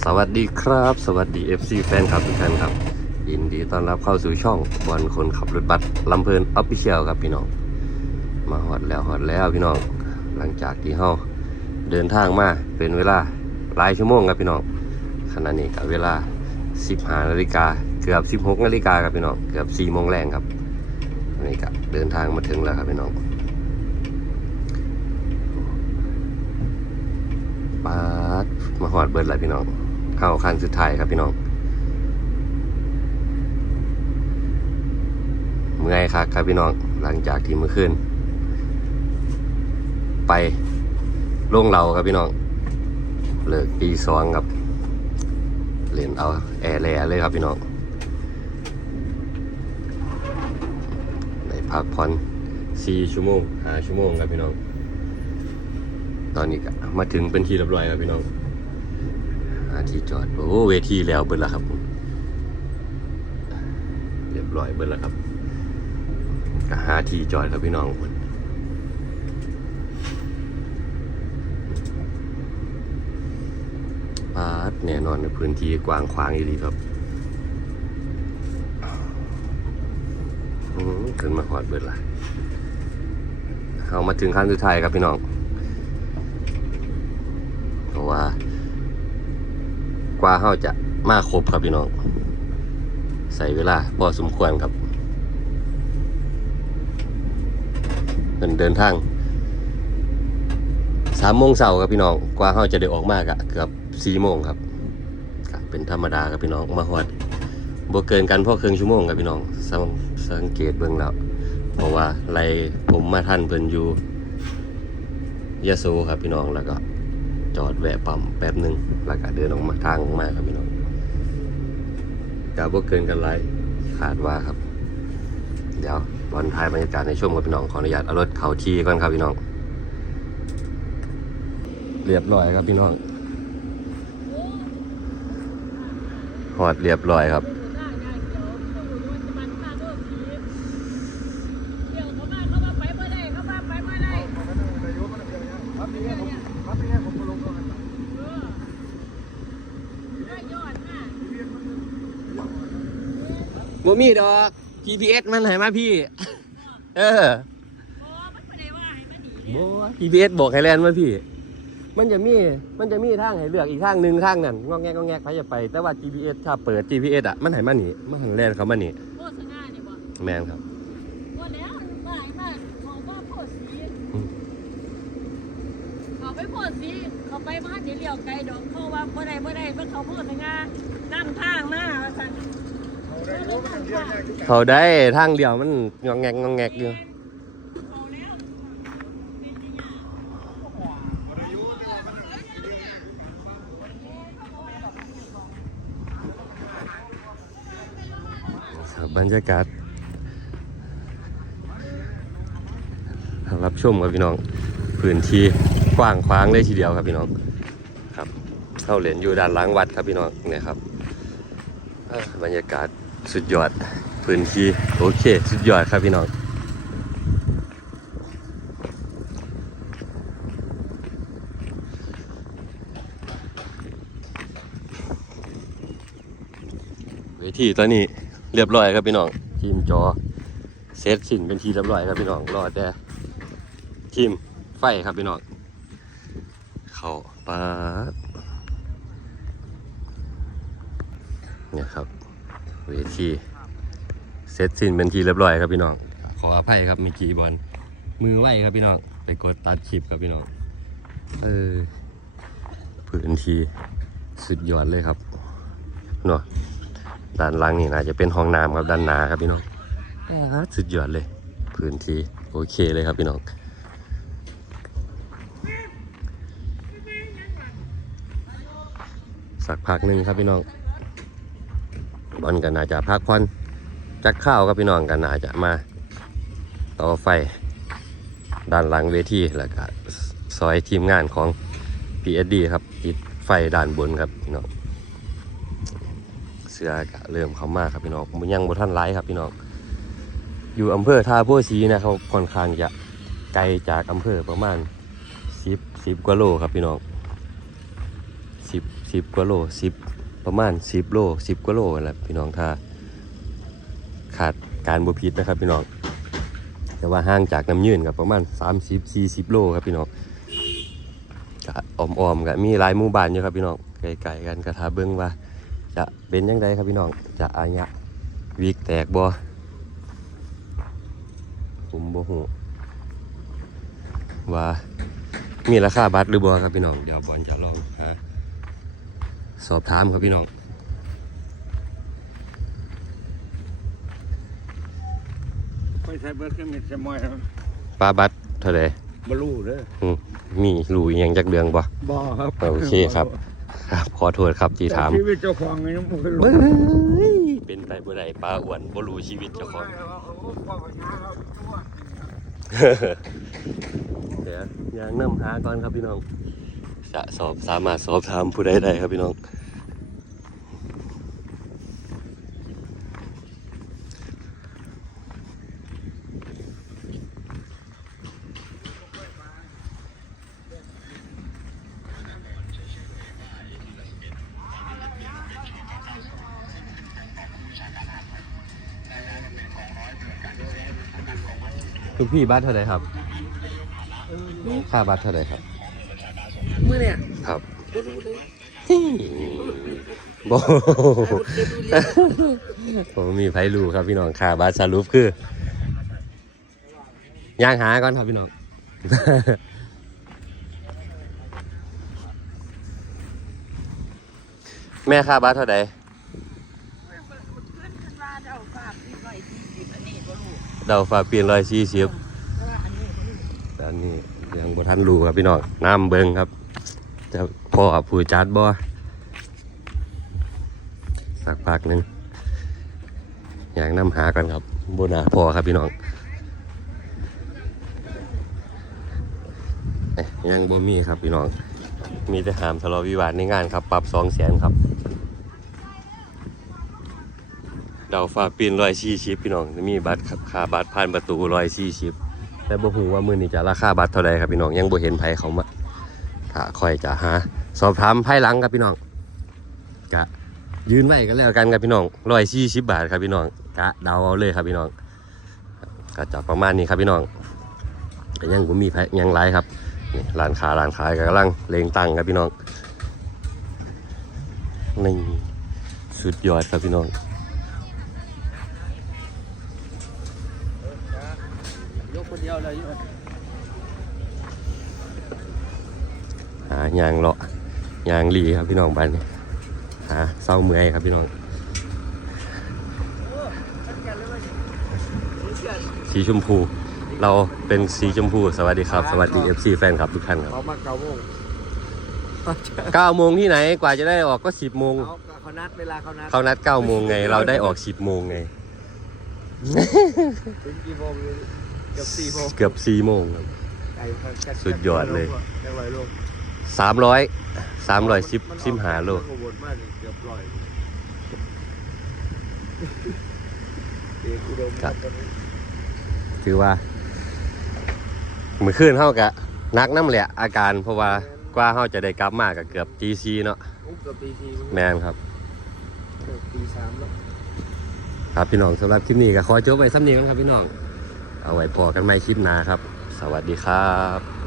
สวัสดีครับ สวัสดี FC แฟนคลับทุกท่านครับ ยินดีต้อนรับเข้าสู่ช่องบอลคนขับรถบัสลำเพลินออฟฟิเชียลครับพี่น้อง มาฮอดแล้วฮอดแล้วพี่น้อง หลังจากที่เฮาเดินทางมาเป็นเวลาหลายชั่วโมงครับพี่น้องขณะนี้กับเวลา 15นาฬิกาเกือบ 16นาฬิกาครับพี่น้องเกือบ4โมงแรงครับนี่ก็เดินทางมาถึงแล้วครับพี่น้องปาด มาหอดเบิร์ดเลยพี่น้อง เข้าคันสุดท้ายครับพี่น้องเมื่อยครับครับพี่น้องหลังจากที่เมื่อคืนไปล่งเราครับพี่น้องเลิกตีสองครับเล่นเอาแอร์แลเลยครับพี่น้องได้พักผ่อนสี่ชั่วโมงห้าชั่วโมงครับพี่น้อง ตอนนี้ก็มาถึงเป็นที่เรียบร้อยแล้วพี่น้องาที่จอด โอ้เวทีแล้วเบิดแล้วครับผมเรียบร้อยเบิดแล้วครับก็หาที่จอดครับพี่น้องปาดแน่นอนในพื้นที่กว้างขวางอีดีครับอืมขึ้นมาหอดเบิดละเอามาถึงขั้นสุดท้ายครับพี่น้อง เพราะว่า กว่าเขาจะมาครบครับพี่น้อง ใส่เวลาพอสมควรครับเดินเดินทางสามโมงเสาร์ครับพี่น้องกว่าเขาจะได้ออกมากะเกือบสี่โมงครับเป็นธรรมดาครับพี่น้องมาหอดบวเกินกันพราะครึ่งชั่วโมงครับพี่น้องสังสังเกตเบื้องแล้วเพราะว่าไรผมมาท่านเพิ่นอยู่ยะโสครับพี่น้องแล้วก็ จอดแวะปั๊มแป๊บหนึ่งแล้วก็เดินออกมาทางออกมาครับพี่น้องกาบวเกินกันไรขาดว่าครับ เดี๋ยวบอลทายบรรยากาศในช่วงกับพี่น้องขออนุญาตเอารถเขาที่ก่อนครับพี่น้อง เรียบร้อยครับพี่น้องหอดเรียบร้อยครับ บ่มีดอก GPS มันให้มาพี่ เออบ่ GPS บอกให้แลนมาพี่ มันจะมี มันจะมีทางให้เลือกอีกทางหนึ่งทางนั่นงอแงกงอแงกไปจะไป แต่ว่า GPS ถ้าเปิด GPS อะ มันให้มานี่มันหันแลนเขามานี่โฆษณาเนี่ยบอกแมนครับว่าแล้วมาไอ้บ้านเขาว่าโพดสีอืมเขาไปโพดสีเขาไปบ้านเดี๋ยวเลี้ยวไกลดอกเขาว่าบ่ได้บ่ได้เพิ่นเขาโพดงานนั่งทางมาว่าซั่น เขาได้ทางเดียวมันงอแงกงอแงกอยู่ครับบรรยากาศรับชมครับพี่น้องพื้นที่กว้างขวางเลยทีเดียวครับพี่น้องครับเข้าเหรียญอยู่ด้านหลังวัดครับพี่น้องเนี่ยครับบรรยากาศ สุดยอดพื้นที่โอเค สุดยอดครับพี่น้องเวทีตอนนี้เรียบร้อยครับพี่น้องทีมจอเซตสิ้นเป็นทีเรียบร้อยครับพี่น้องรอแต่ทีมไฟครับพี่น้องเข้าปาเนี่ยครับ เวทีเซตสิ้นเป็นทีเรียบร้อยครับพี่น้อง ขออภัยครับมีกีบอลมือไหวครับพี่น้อง ไปกดตัดคลิปครับพี่น้อง เออพื้นที่สุดยอดเลยครับเนาะด้านล่างนี่น่าจะเป็นห้องน้ำครับด้านหน้าครับพี่น้องสุดยอดเลย พื้นที่โอเคเลยครับพี่น้องสักพักหนึ่งครับพี่น้อง บอลกันน่าจะพักผ่อนจักข้าวครับพี่น้องกันน่าจะมาต่อไฟด้านหลังเวทีแล้วก็ซอยทีมงานของ PSD ครับติดไฟด้านบนครับพี่น้องเสือกเริ่มเข้ามาครับพี่น้องมันยังบ่ท่านไล่ครับพี่น้องอยู่อำเภอท่าโพสีนะครับค่อนข้างจะไกลจากอำเภอประมาณ10 10กว่าโลครับพี่น้อง10สิบกว่าโลสิบ ประมาณสิบโลสิบกว่าโลแหละพี่น้องถ้าขาดการบุพิษนะครับพี่น้องแต่ว่าห่างจากน้ำยืนกับประมาณ 30 40 โลครับพี่น้องกะอ้อมๆกับมีหลายหมู่บ้านอยู่ครับพี่น้องไกลๆกันกระทาเบิ้งว่า จะเป็นยังไงครับพี่น้องจะอาญะวิกแตกบ่ผมบ่ฮู้ว่ามีราคาบัตรหรือบ่ครับพี่น้องเดี๋ยวบอลจะลองหา สอบถามครับพี่น้องไปใช้เบิร์ดขึ้นมิดจะมอยครับปลาบัตรเท่าไหร่บลูเด้ออืมมีรูอิหยังจากเดืองบ่บ่ครับโอเคครับ ครับขอโทษครับที่ถามชีวิตเจ้าของยังไม่รู้เฮ้ยเป็นไปบ่ได้ปลาอ้วนบ่รู้ชีวิตเจ้าของ เดี๋ยวยังนำหาก่อนครับพี่น้อง จะสอบสามารถสอบถามผู้ใดได้ครับพี่น้อง คุณพี่บัตรเท่าไหร่ครับ ค่าบัตรเท่าไหร่ครับ มือเนี่ยครับบ่รู้เลยบผมมีไผรู้ครับพี่น้องค่าบัตรสรุปคือย่างหาก่อนครับพี่น้องแม่ค่าบัตรเท่าไหร่เดาฝากเปลี่ยนร้อยสี่สิบอันนี้ยังบ่ทันรู้ครับพี่น้องน้ำเบิงครับจะ พ่อผู้จัดบ่สักพักหนึ่งอยากนำหากันครับบนาพ่อครับพี่น้องยังบ่มีครับพี่น้อง มีแต่หามทะเลาะวิวาทในงานครับปรับสองแสนครับเดาฟ้าปีนร้อยสี่ชิปพี่น้องมีบัตรค่าบัตรผ่านประตูร้อยสี่ชิปแต่บ่ฮู้ว่ามือนี้จะราคาบัตรเท่าใดครับพี่น้องยังบ่เห็นไผเขามาถ้าคอยจะหา สอบถามภายหลังครับพี่น้องกะยืนไว้กันแล้วกันครับพี่น้องร้อยสี่สิบบาทครับพี่น้องกะเดาเอาเลยครับพี่น้องก็จะประมาณนี้ครับพี่น้องก็ยังผมมีแพยังไรครับนี่ร้านค้าร้านขายกำลังเลงตังครับพี่น้องนี่สุดยอดครับพี่น้องยกคนเดียวเลยหายางเลาะ ยางลีครับพี่น้องบ้านนี้หาเศร้าเมื่อยครับพี่น้องสีชมพู เราเป็นสีชมพู สวัสดีครับ สวัสดี FC แฟนครับทุกท่านครับเขามาเกาโมง9โมงที่ไหนกว่าจะได้ออกก็10โมงเขาเขานัดเวลาเขานัดเขานัด9โมงไง เราได้ออก10โมงไงถึงกี่โมงเลยเกือบสี่โมงเกือบ4โมงครับไก่เขากัสุดยอดเลย จังไรลูก300 310 15โลมันก็วนมากเลยเกือบร้อยเด็กอุดมครับตอนนี้ถือว่าเมื่อคืนเท่ากับนักน้ำแหละอาการเพราะว่ากว่าเขาจะได้กลับมากับเกือบตีซีเนาะแมนครับตีสามแล้วครับพี่น้องสำหรับคลิปนี้ก็ขอจบไว้ซ้ำนี้กันครับพี่น้อง เอาไว้พอกันใหม่คลิปหน้าครับ สวัสดีครับ